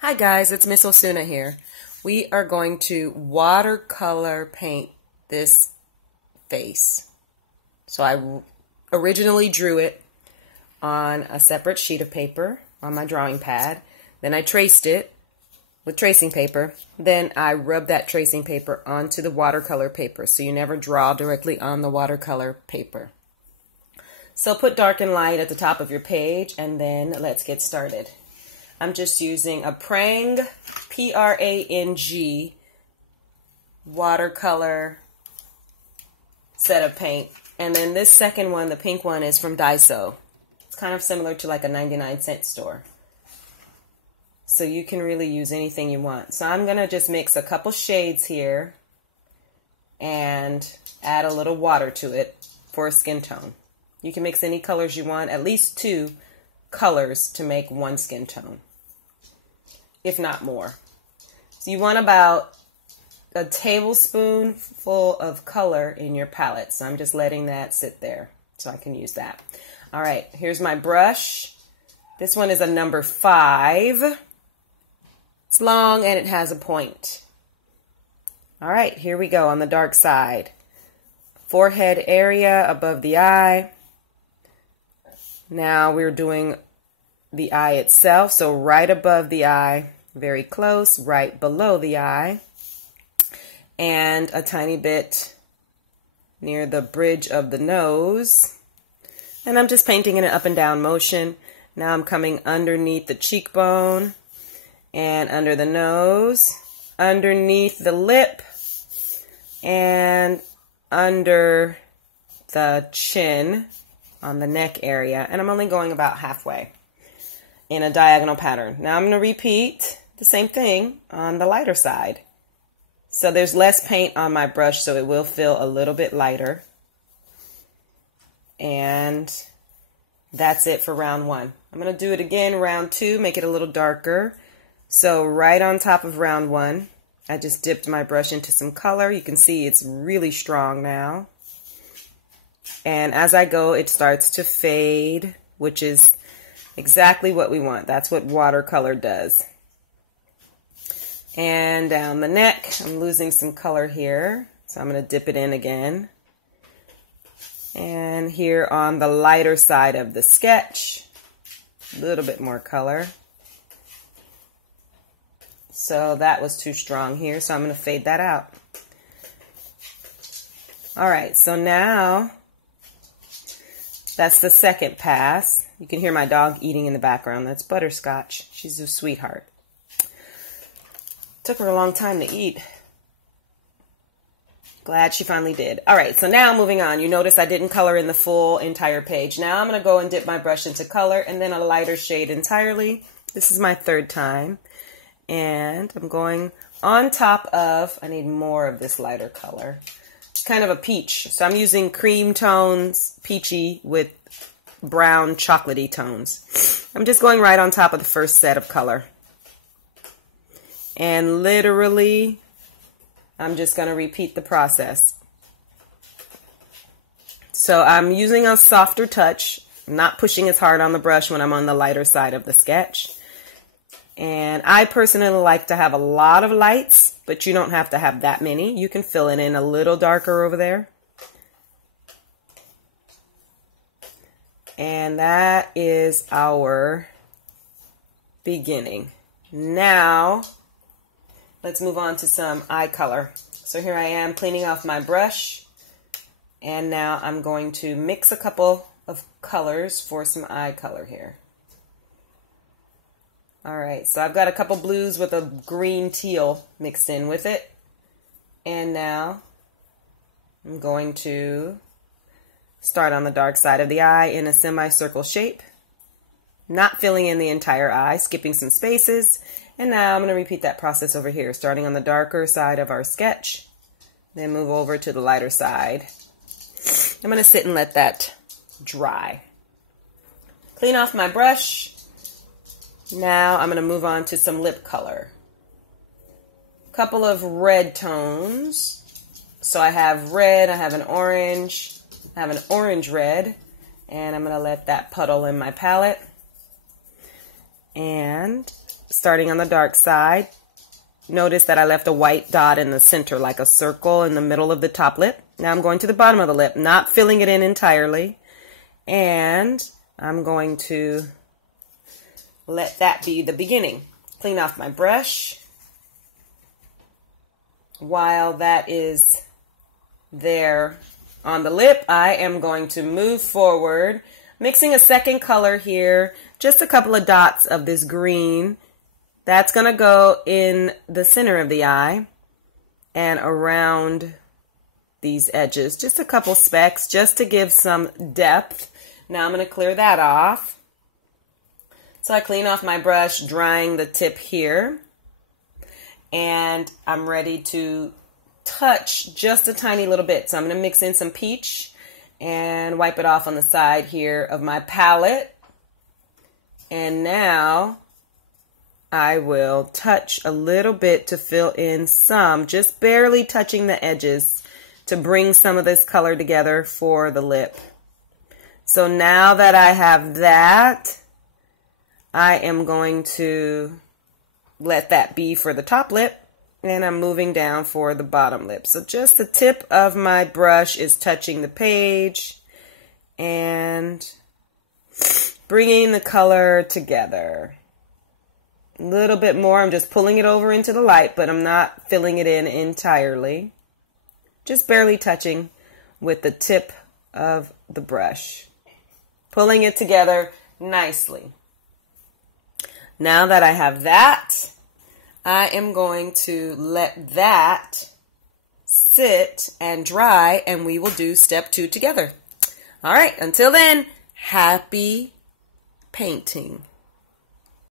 Hi guys, it's Miss Osuna here. We are going to watercolor paint this face. So I originally drew it on a separate sheet of paper on my drawing pad. Then I traced it with tracing paper. Then I rubbed that tracing paper onto the watercolor paper, so you never draw directly on the watercolor paper. So put dark and light at the top of your page, and then let's get started. I'm just using a Prang, P-R-A-N-G, watercolor set of paint. And then this second one, the pink one, is from Daiso. It's kind of similar to like a 99-cent store. So you can really use anything you want. So I'm going to just mix a couple shades here and add a little water to it for a skin tone. You can mix any colors you want, at least 2 colors to make one skin tone, if not more. So you want about a tablespoonful of color in your palette. So I'm just letting that sit there so I can use that. All right, here's my brush. This one is a number 5. It's long and it has a point. All right, here we go on the dark side. Forehead area above the eye. Now we're doing the eye itself, so right above the eye, very close, right below the eye, and a tiny bit near the bridge of the nose. And I'm just painting in an up and down motion. Now I'm coming underneath the cheekbone and under the nose, underneath the lip, and under the chin on the neck area. And I'm only going about halfway in a diagonal pattern. Now I'm going to repeat the same thing on the lighter side. So there's less paint on my brush, so it will feel a little bit lighter. And that's it for round 1. I'm going to do it again round 2, make it a little darker. So right on top of round 1, I just dipped my brush into some color. You can see it's really strong now. And as I go, it starts to fade, which is exactly what we want. That's what watercolor does. And down the neck, I'm losing some color here, so I'm going to dip it in again. And here on the lighter side of the sketch, a little bit more color. So that was too strong here, so I'm going to fade that out. All right, so now that's the second pass. You can hear my dog eating in the background. That's Butterscotch. She's a sweetheart. Took her a long time to eat. Glad she finally did. All right, so now moving on. You notice I didn't color in the full entire page. Now I'm going to go and dip my brush into color and then a lighter shade entirely. This is my 3rd time. And I'm going on top of, I need more of this lighter color. It's kind of a peach. So I'm using cream tones, peachy, with brown chocolatey tones. I'm just going right on top of the first set of color. And literally, I'm just going to repeat the process. So I'm using a softer touch, not pushing as hard on the brush when I'm on the lighter side of the sketch. And I personally like to have a lot of lights, but you don't have to have that many. You can fill it in a little darker over there. And that is our beginning. Now, let's move on to some eye color. So here I am cleaning off my brush. And now I'm going to mix a couple of colors for some eye color here. All right, so I've got a couple blues with a green teal mixed in with it. And now I'm going to start on the dark side of the eye in a semicircle shape, not filling in the entire eye, skipping some spaces. And now I'm going to repeat that process over here, starting on the darker side of our sketch, then move over to the lighter side. I'm going to sit and let that dry. Clean off my brush. Now I'm going to move on to some lip color. A couple of red tones. So I have red, I have an orange red, and I'm going to let that puddle in my palette. And starting on the dark side. Notice that I left a white dot in the center, like a circle in the middle of the top lip. Now I'm going to the bottom of the lip, not filling it in entirely. And I'm going to let that be the beginning. Clean off my brush. While that is there on the lip, I am going to move forward, mixing a second color here, just a couple of dots of this green. That's going to go in the center of the eye and around these edges. Just a couple specks just to give some depth. Now I'm going to clear that off. So I clean off my brush, drying the tip here. And I'm ready to touch just a tiny little bit. So I'm going to mix in some peach and wipe it off on the side here of my palette. And now I will touch a little bit to fill in some, just barely touching the edges to bring some of this color together for the lip. So now that I have that, I am going to let that be for the top lip, and I'm moving down for the bottom lip. So just the tip of my brush is touching the page and bringing the color together. A little bit more. I'm just pulling it over into the light, but I'm not filling it in entirely. Just barely touching with the tip of the brush. Pulling it together nicely. Now that I have that, I am going to let that sit and dry, and we will do step 2 together. All right, until then, happy painting.